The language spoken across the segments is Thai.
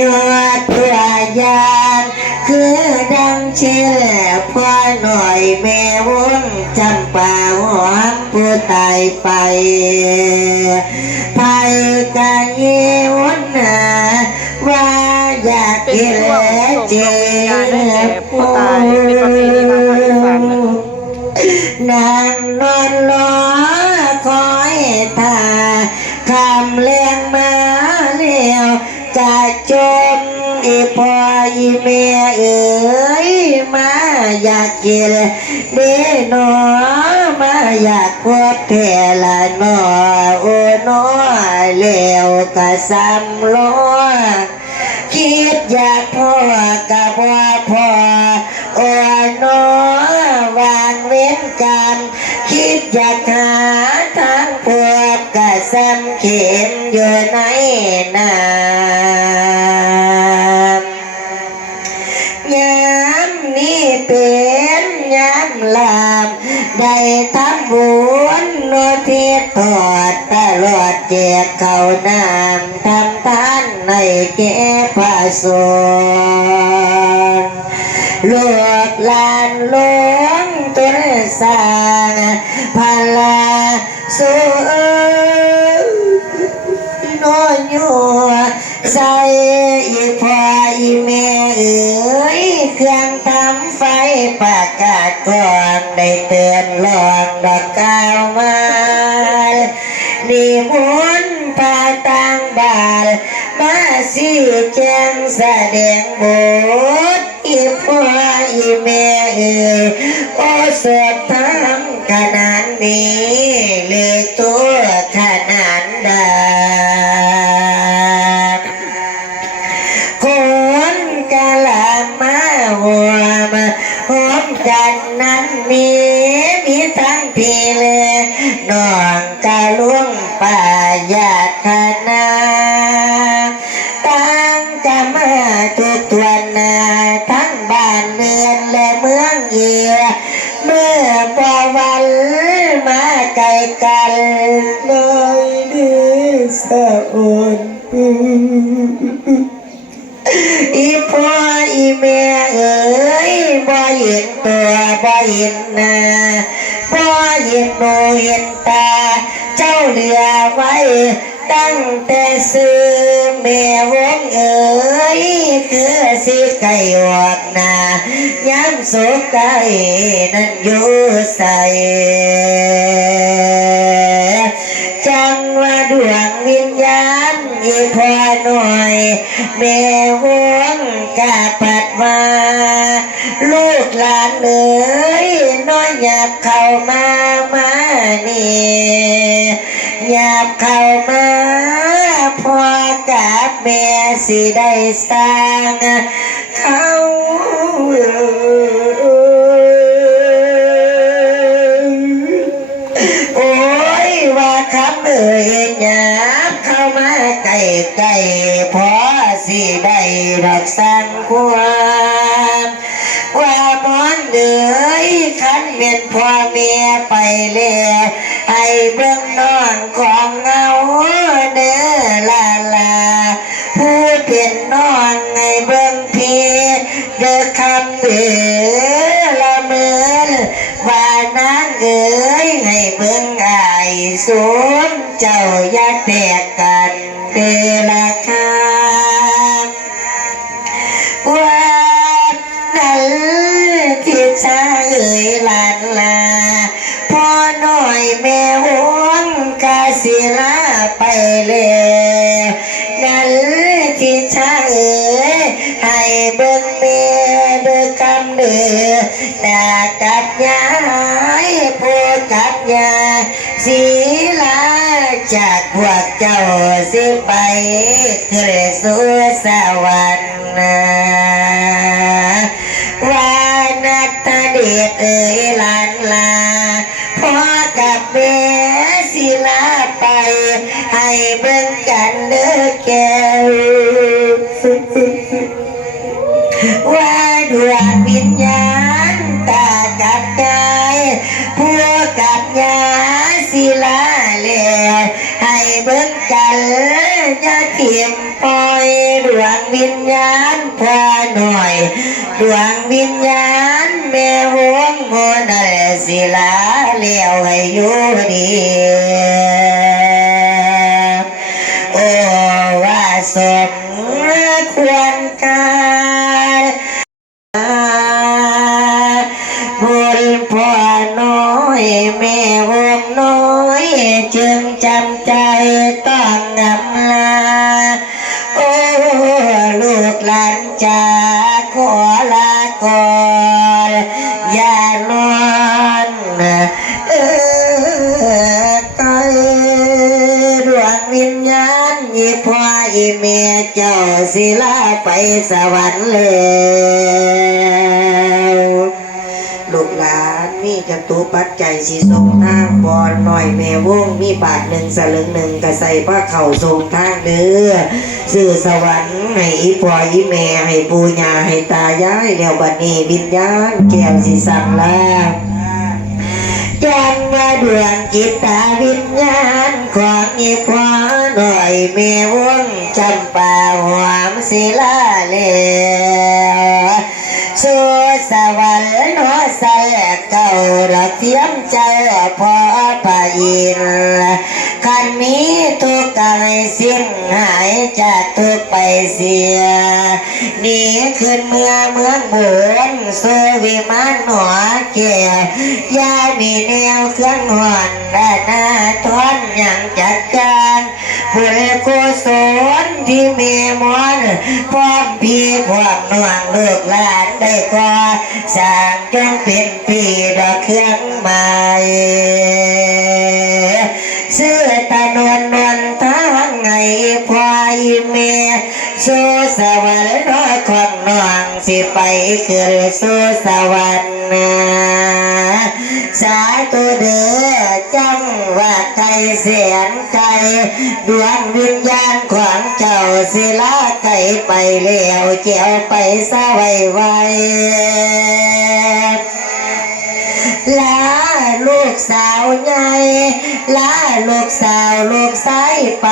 ยอดตัวยานคือดังเชื่อพ่อหน่อยแม่วงจำป่าหอมผู้ตายไปไปกันเยวนนาว่าอยากเกลเจผู้ตายเป็นประเพณีทางภาคอีสานนะ พ่ออีเมียเอ๋ยมาอยากกินเด้หนอมาอยากพบเทละหนอโอ้หนอเลี้ยวกะซ้ำล้อคิดอยากพ่อกับว่าพ่อโอ้นอวางเว้นกันคิดอยากหาทางพวกกะซ้ำเข็มอยู่ในน้ำ บุญโนทิศทอดตลอดแจกเขาน้ำทำทานในแก่พระสงฆ์ลูกหลานหลวงตุนสร้างพลาสุน้อยยัวใส่อีพ่ออีแม่เอ๋ย เครื่องทำไฟประกาศก่อนได้เตือนหลอกดอกกาวมานิมนต์พาต่างบาล มาสิแจงแสดงบทอีพ่ออีแม่เอ๋ยโอ้สดทำขนาดนี้ เมื่อพอวันมาไกลกันน้อยดีสะอุ่นอีพ่ออีแม่เอ๋ยบ่เห็นตัวบ่เห็นหน้าบ่เห็นโนเห็นตา เจ้าเหลือไว้ตั้งแต่ซื้อแม่วงเอ๋ยคือสิไก่ออกหน้า ย้ำสุกไกนั้นอยู่ใสจังว่าดวงวิญญาณอีพอหน่อยแม่หวงกาปัดมาลูกหลานเอ๋ยน้อยหยาบเข้ามามานี่หยาบเข้ามาพ่อกับแม่สิได้สร้างเขา โอ้ยว่าคำเอ่ยหยาบเข้ามาใกล้ใกล้พอสิได้รักสังความว่าบอนเดือยขันเป็นพ่อเมียไปเลยให้เบื้งาแตกกันเดละคะว่านั่นที่ชาเอ๋ยลานลาพ่อหน้อยแม่หวงกาศิลาไปเลยนั่นที่ชาเอ๋ยให้เบิ่งเมียเด้อคำเด้อตากับยายพูดกับยาศีลา จากพวกเจ้าสิไปขึ้นสู่สวรรค์วานัตเดชเอ่ยลานลาพ่อกับแม่ศิลาไป ให้เบิ่งกันเด้อแก้ว ดวงวิญญาณแม่หวงโมนัลศิลาเลี้ยวให้อยู่ดี อย่านอนเออไกลดวงวิญญาณอีพ่ออีแม่เจ้าสิลาไปสวรรค์แล้วลูกหลานมีจตุปัจจัยสิส่งทา บอลหน่อยแม่วงมีบาทหนึ่งสลึงหนึ่งก็ใส่ผ้าเข่าส่งทางเด้อสื่อสวรรค์ให้อีพ่ออีแม่ให้ปู่ย่าให้ตายายแล้วบัดนี้วิญญาณแก้วสิสั่งแล้วจันมาดวงจิตตาวิญญาณของอีพ่อหน่อยแม่วงจำปาหวามศิลาแล้ วสู่สวรรค์นอใสเก่าระเทียมใจพอพระอินทร์คันมีทุกข์กายสิ้นหายจากทุกไปเสียหนีขึ้นเมืองเมืองบุญสู่วิมานหนอแก้วยามีแนวเครื่องหวนและหน้าทอนอย่างจัดการบุญกุศ มีมนพร้อมพี่พร้อมน่วงลูกหลานได้ก่อสร้างจงเป็นปีดอกเครื่องหมายเสื้อตะนวลนวลทางไงพลายเมียสู่สวรรค์น้อยของน้องสิไปขึ้นสู่สวรรค์ สาธุเด้อจังว่าไกลเสียนไกลดวงวิญญาณของเจ้าสิลาไกลไปแล้วเจียวไปสะไวไวลาลูกสาวใหญ่ลาลูกสาวลูกสายไป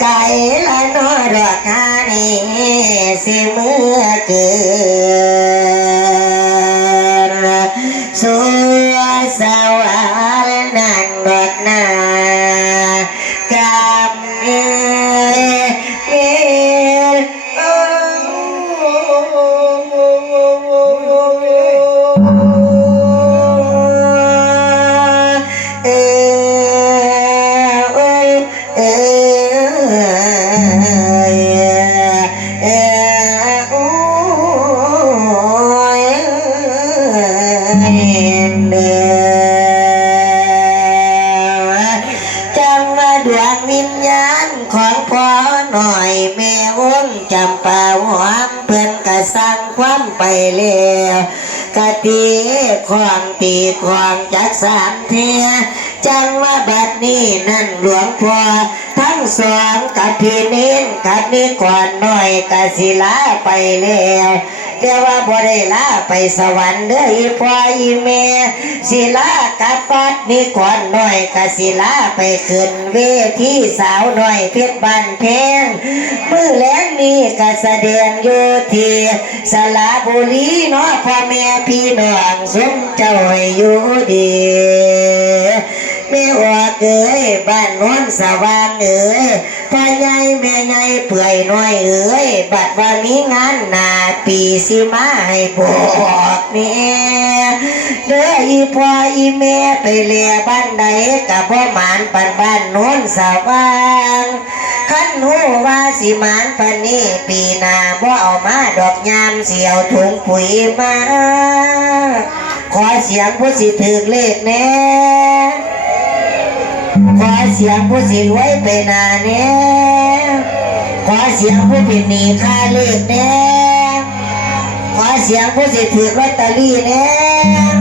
ไก่ละนอดอกฮานี่สิเมื่อเกิน เทียจังว่าบัดนี้นั่นหลวงพ่อ ทั้งสองกับพี่เน้นกับนี่ก่อนหน่อยกะศิลาไปแล้วแต่ว่าบ่ได้ลาไปสวรรค์เด้ออีพ่ออีแม่ศิลากับฟัดนี่ก่อนหน่อยกะศิลาไปขึ้นเวทีสาวหน่อยเพชรบ้านเพงมือแลงนี่กะแสดงอยู่ที่สระบุรีเนาะพ่อแม่พี่น้องสมเจ้าอยู่ดี แม่ว่าเอ้ยบ้านโน้นสว่างเอ้ยพ่อใหญ่แม่ใหญ่เปื่อยน้อยเอ้ยบัดว่ามีงานนาปีสิมาให้บอกเนี่ยเด้ออีพ่ออีแม่ไปเลียบ้านใดกับพ่อหมานปันบ้านโน้นสว่างขันหูว่าสิมานปันนี้ปีนาบ่เอามาดอกยามเสียวถุงปุ๋ยมาขอเสียงผู้สิถือเลขแน่ ขอเสียงผู้สิรวยไปนาเนี้ยขอเสียงผู้เป็นหนี้ค่าเลขเนี้ยขอเสียงผู้สิถือลอตเตอรี่เนี้ย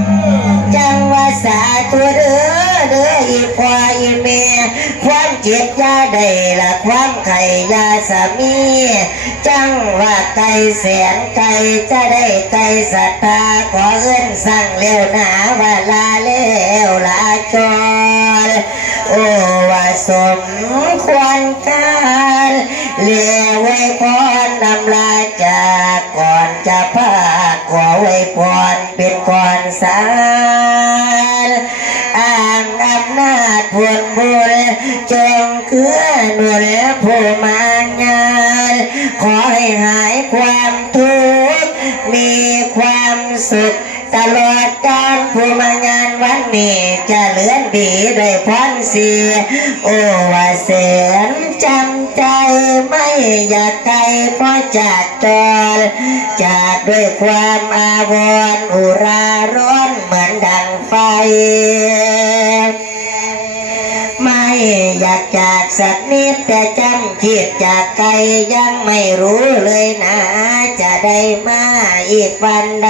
จังว่าสาตัวเด้อเด้ออีควายอีเมความเจ็บยาใดละความไข่ยาสามี จังว่าไก่แสนไก่จะได้ไก่ศรัทธาขอเอื้นสั่งเร็วหนาว่าลาแล้วลาจร โอว่าสมควรการเลียไว้พรนำลาจากก่อนจะพาขอไว้พรเป็นก่อนสารอ้างอำนาจพวนบุญจงเกื้อหนุนผู้มางานขอให้หายความทุกข์มีความสุขตลอดการผู้มา เนจะเลื่อนดีด้พรเสียโอวาแสนจำใจไม่อยากไกลเพราะจากจรจากด้วยความอาวรณ์อุราร้อนเหมือนดังไฟ ไม่อยากจากสักนิดแต่จำคิดจากไกลยังไม่รู้เลยนะ จะได้มาอีกวันใด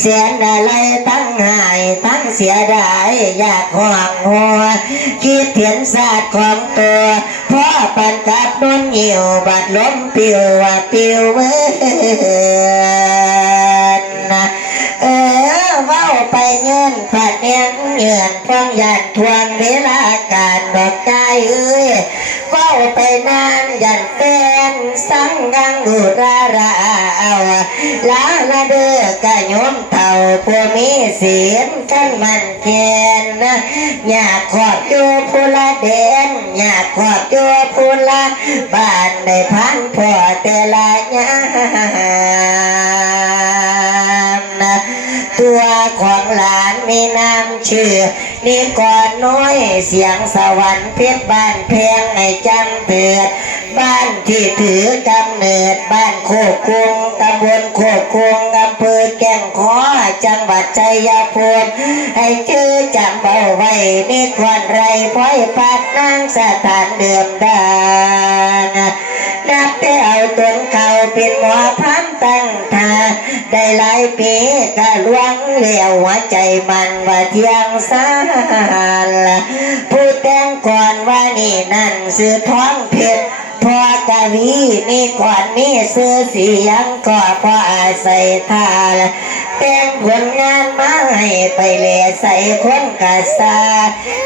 เสียนอะไรทั้งหายทั้งเสียดายอยากห่วงหัว คิดเถียนศาสตร์ของตัวพ่อปันกับนุ่นเหี่ยวบัดล้มปิวว่าปิวเมื่อ เงินผัดเนียงเงินฟ้องยันทวงเวลาการดอกใจเอ้ยเว้าไปนานยันแฟนสังกังอุราราเอาลาละเด้อกะโยมเท่าผู้มีศีลกันมันแค้นนะอยากขอบอยู่ผู้ละเด่นอยากขอบอยู่ผู้ละบ้านได้พันพ่อแต่ละยามนะ ตัวของหลานมีนามชื่อนี่ก่อนน้อยเสียงสวรรค์เพชรบ้านแพงให้จำเตือดบ้านที่ถือกำเนิดบ้านโคกคุงตำบลโคกคุงอำเภอแก่งคอจังหวัดชัยภูมิให้ชื่อจำเอาไว้นี่ควรไรพ้อยปัดนางสถานเดิมดานนับแต่เอาตนเขาเป็นหมอพัน หลายปีก็ล่วงเหลวหัวใจมันว่าเที่ยงสารผู้แต่งก่อนว่านี่นั่นซื้อท้องเพชรพอกะวีนี่ก่อนนี่ซื้อเสียงก็พออาศัยทาละแต่งผลงานมาให้ไปเลใส่คนกะซา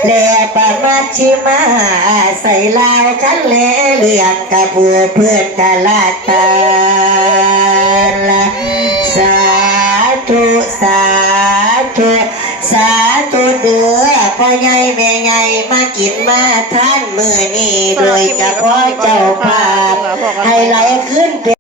เลประมาชิมาอาศัยลาวกันเลเลียงกะบัวเพื่อนกะลาตาละสาธุ สาธุสาธุเดือพ่อใหญ่แม่ใหญ่มากินมาท่านมือนี่โดยเฉพาะเจ้าภาพให้ไหลขึ้นเป็น